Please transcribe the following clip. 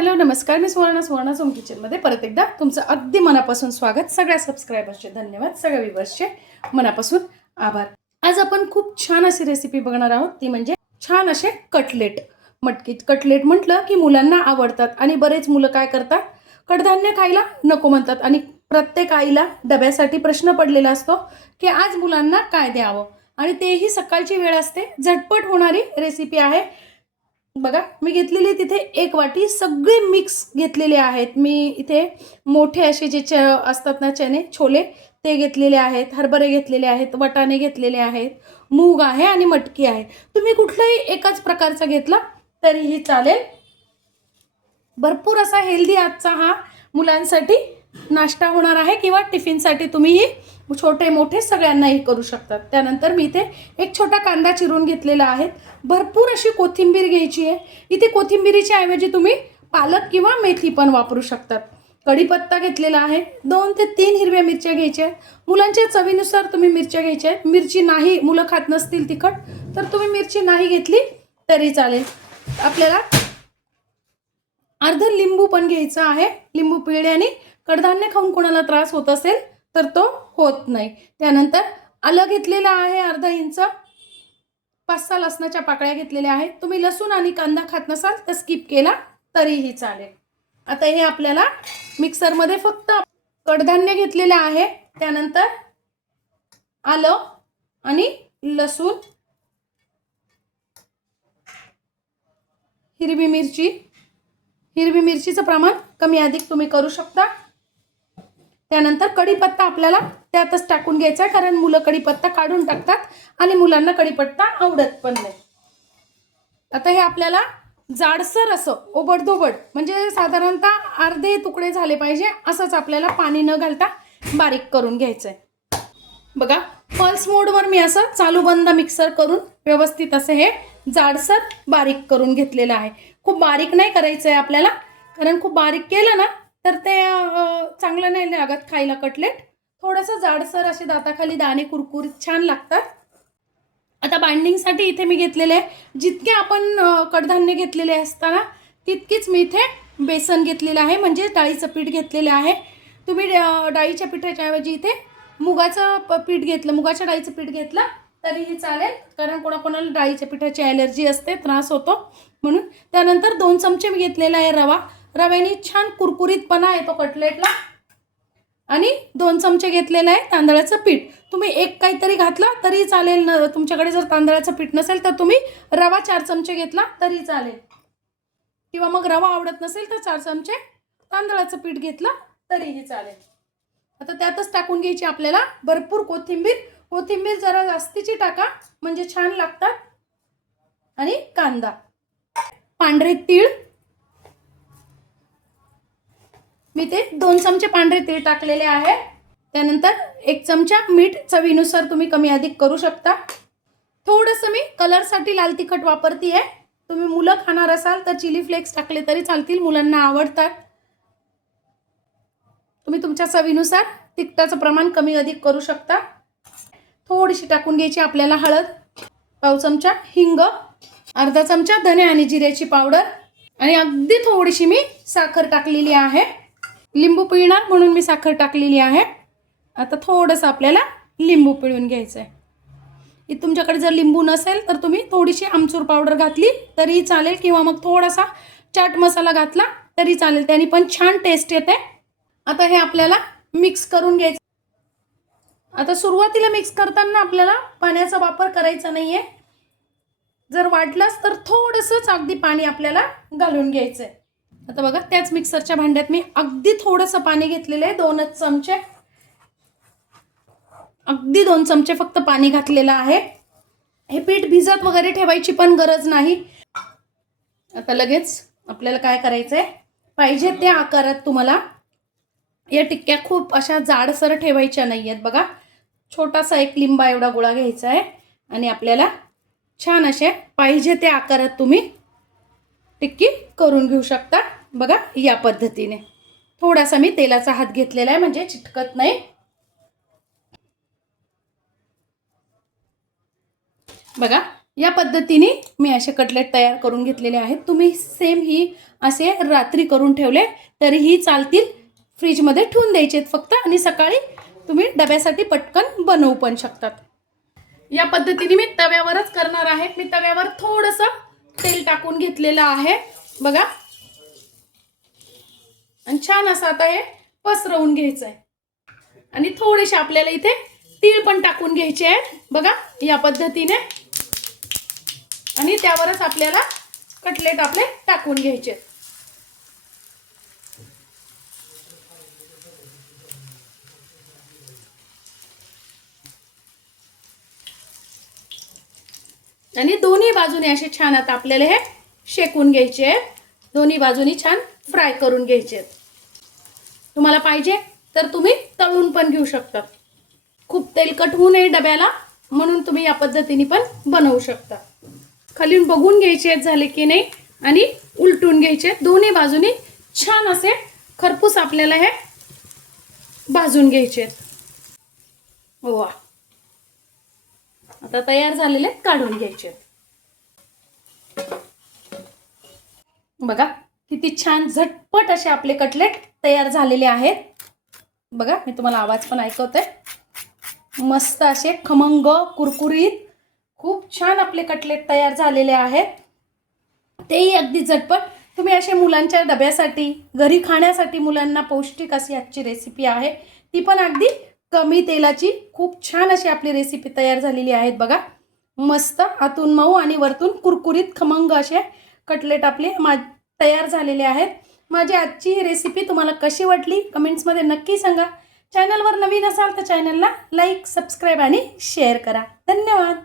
Hello नमस्कार, मी सुवर्णा सोम किचनमध्ये परत एकदा तुमचं अगदी मनापासून स्वागत. सगळ्या सबस्क्रायबर्सचे धन्यवाद, सगळ्या व्ह्यूअर्सचे मनापासून आभार. आज आपण खूप छान अशी रेसिपी बघणार आहोत, ती म्हणजे छान असे कटलेट. मटकी कटलेट म्हटलं की मुलांना आवडतात आणि बरेच मुलं काय करतात, कडधान्य खायला नको म्हणतात आणि प्रत्येक आईला डब्यासाठी प्रश्न पडलेला असतो की आज मुलांना काय द्यावं, आणि तेही सकाळची वेळ असते. झटपट होणारी रेसिपी आहे. बघा, मी घेतलेली तिथे एक वाटी सगळे मिक्स घेतलेले आहेत. मी इथे मोठे असे जे असतात ना चणे छोले, ते घेतलेले आहेत. हरभरे घेतलेले आहेत, वाटाणे घेतलेले आहेत, मूग आहे आणि मटकी आहे. तुम्ही कुठलाही एकाच प्रकारचा घेतला तरीही चालेल. भरपूर असा हेल्दी आजचा हा मुलांसाठी नाश्ता होणार आहे किंवा टिफिनसाठी तुम्ही छोटे मोठे सगळ्यांनाही करू शकतात. त्यानंतर मी इथे एक छोटा कांदा चिरून घेतलेला आहे. भरपूर अशी कोथिंबीर घ्यायची आहे. इथे कोथिंबीरीच्या ऐवजी तुम्ही पालक किंवा मेथी पण वापरू शकतात. कढीपत्ता घेतलेला आहे. 2 ते 3 हिरव्या मिरच्या घ्यायच्या आहेत. मुलांच्या चवीनुसार तुम्ही मिरच्या घ्यायच्या आहेत. मिरची नाही, मुलं खात नसतील तिखट, तर तुम्ही मिरची नाही घेतली तरी चालेल. आपल्याला अर्ध लिंबू पण घ्यायचा आहे. लिंबू पिळल्याने कडधान्य खाऊन कोणाला त्रास होत असेल तर तो होत नाही. त्यानंतर आलं घेतलेलं आहे अर्धा इंच. 5-6 लसणाच्या पाकळ्या घेतलेल्या आहेत. तुम्ही लसूण आणि कांदा खात नसाल तर स्किप केला तरीही चालेल. आता हे आपल्याला मिक्सरमध्ये फक्त कडधान्य घेतलेलं आहे. त्यानंतर आलं आणि लसूण, हिरवी मिरचीचं प्रमाण कमी अधिक तुम्ही करू शकता. त्यानंतर कढीपत्ता आपल्याला त्यातच टाकून घ्यायचा, कारण मुलं कढीपत्ता काढून टाकतात आणि मुलांना कढीपत्ता आवडत पण नाही. आता हे आपल्याला जाडसर असं ओबडधोबड, म्हणजे साधारणतः अर्धे तुकडे झाले पाहिजे असंच आपल्याला पाणी न घालता बारीक करून घ्यायचंय. बघा, पल्स मोडवर मी असं चालू बंद मिक्सर करून व्यवस्थित असं हे जाडसर बारीक करून घेतलेलं आहे. खूप बारीक नाही करायचं आहे आपल्याला, कारण खूप बारीक केलं ना तर ते चांगलं नाही लागत खायला कटलेट. थोडंसं जाडसर असे दाताखाली दाणे कुरकुरीत छान लागतात. आता बाइंडिंगसाठी इथे मी घेतलेले आहे, जितके आपण कडधान्य घेतलेले असताना तितकीच मी इथे बेसन घेतलेलं आहे, म्हणजे डाळीचं पीठ घेतलेलं आहे. तुम्ही डाळीच्या पिठाच्या ऐवजी इथे मुगाचं पीठ घेतलं, मुगाच्या डाळीचं पीठ घेतलं तरीही चालेल, कारण कोणाकोणाला डाळीच्या पिठाची ॲलर्जी असते, त्रास होतो म्हणून. त्यानंतर 2 चमचे मी घेतलेला आहे रवा. रव्याने छान कुरकुरीतपणा येतो कटलेटला. आणि 2 चमचे घेतलेलं आहे तांदळाचं पीठ. तुम्ही एक काहीतरी घातलं तरी चालेल. तुमच्याकडे जर तांदळाचं पीठ नसेल तर तुम्ही रवा 4 चमचे घेतला तरी चालेल, किंवा मग रवा आवडत नसेल तर 4 चमचे तांदळाचं पीठ घेतलं तरीही चालेल. आता त्यातच टाकून घ्यायची आपल्याला भरपूर कोथिंबीर जरा जास्तीची टाका, म्हणजे छान लागतात. आणि कांदा, पांढरे तीळ, मी ते 2 चमचे पांढरे तीळ टाकलेले आहे. त्यानंतर 1 चमचा मीठ, चवीनुसार तुम्ही कमी अधिक करू शकता. थोडंसं मी कलरसाठी लाल तिखट वापरते. तुम्ही मुलं खाणार असाल तर चिली फ्लेक्स टाकले तरी चालतील, मुलांना आवडतात. तुम्ही तुमच्या चवीनुसार तिखटाचं प्रमाण कमी अधिक करू शकता. थोडीशी टाकून घ्यायची आपल्याला हळद, पाव चमचा हिंग, अर्धा चमचा धने आणि जिऱ्याची पावडर, आणि अगदी थोडीशी मी साखर टाकलेली आहे. लिंबू पिळणार म्हणून मी साखर टाकलेली आहे. आता थोडंसं आपल्याला लिंबू पिळून घ्यायचं आहे. तुमच्याकडे जर लिंबू नसेल तर तुम्ही थोडीशी आमचूर पावडर घातली तरी चालेल, किंवा मग थोडासा चाट मसाला घातला तरी चालेल, त्याने पण छान टेस्ट येते. आता हे आपल्याला मिक्स करून घ्यायचं. आता सुरुवातीला मिक्स करताना आपल्याला पाण्याचा वापर करायचा नाही आहे. जर वाटलंच तर थोडंसंच अगदी पाणी आपल्याला घालून घ्यायचं आहे. आता बघा, त्याच मिक्सरच्या भांड्यात मी अगदी थोडंसं पाणी घेतलेलं आहे. 2 चमचे, अगदी 2 चमचे फक्त पाणी घातलेलं आहे. हे पीठ भिजत वगैरे ठेवायची पण गरज नाही. आता लगेच आपल्याला काय करायचं आहे, पाहिजे त्या आकारात तुम्हाला या टिक्क्या खूप अशा जाडसर ठेवायच्या नाही आहेत. बघा, छोटासा 1 लिंबा एवढा गोळा घ्यायचा आहे आणि आपल्याला छान अशा पाहिजे त्या आकारात तुम्ही टिक्की करून घेऊ शकता. बघा, या पद्धतीने. थोडासा मी तेलाचा हात घेतलेला आहे, म्हणजे चिटकत नाही. बघा, या पद्धतीने मी असे कटलेट तयार करून घेतलेले आहेत. तुम्ही सेम ही असे रात्री करून ठेवले तरीही चालतील. फ्रीजमध्ये ठेवून द्यायचे फक्त आणि सकाळी तुम्ही डब्यासाठी पटकन बनवू पण शकतात. या पद्धतीने मी तव्यावरच करणार आहे. मी तव्यावर थोडंसं तेल टाकून घेतलेलं आहे बघा. आणि छान असं आता हे पसरवून घ्यायचं आहे. आणि थोडेसे आपल्याला इथे तीळ पण टाकून घ्यायचे आहेत बघा या पद्धतीने. आणि त्यावरच आपल्याला कटलेट आपले टाकून घ्यायचे. आणि दोन्ही बाजूने असे छान आता आपल्याला हे शेकून घ्यायचे आहेत. दोन्ही बाजूनी छान फ्राय करून घ्यायचे आहेत. तुम्हाला पाहिजे तर तुम्ही तळून पण घेऊ शकता. खूप तेलकट होऊ नये डब्याला म्हणून तुम्ही या पद्धतीने पण बनवू शकता. खालीन बघून घ्यायचे झाले की नाही आणि उलटून घ्यायचे. दोन्ही बाजूनी छान असे खरपूस आपल्याला हे भाजून घ्यायचे. वा, आता तयार झालेले काढून घ्यायचे. बघा किती छान झटपट असे आपले कटलेट तयार झालेले आहेत. बघा मी तुम्हाला आवाज पण ऐकवते. मस्त असे खमंग कुरकुरीत खूप छान आपले कटलेट तयार झालेले आहेत. तेही अगदी झटपट. तुम्ही असे मुलांच्या डब्यासाठी घरी खाण्यासाठी मुलांना पौष्टिक अशी आजची रेसिपी आहे. ती पण अगदी कमी तेलाची खूप छान अशी आपली रेसिपी तयार झालेली आहेत बघा. मस्त आतून मऊ आणि वरतून कुरकुरीत खमंग असे कटलेट आपले तयार झालेले आहेत. माझी आजची ही रेसिपी तुम्हाला कशी वाटली कमेंट्समध्ये नक्की सांगा. चॅनलवर नवीन असाल तर चॅनलला लाईक, सबस्क्राईब आणि शेअर करा. धन्यवाद.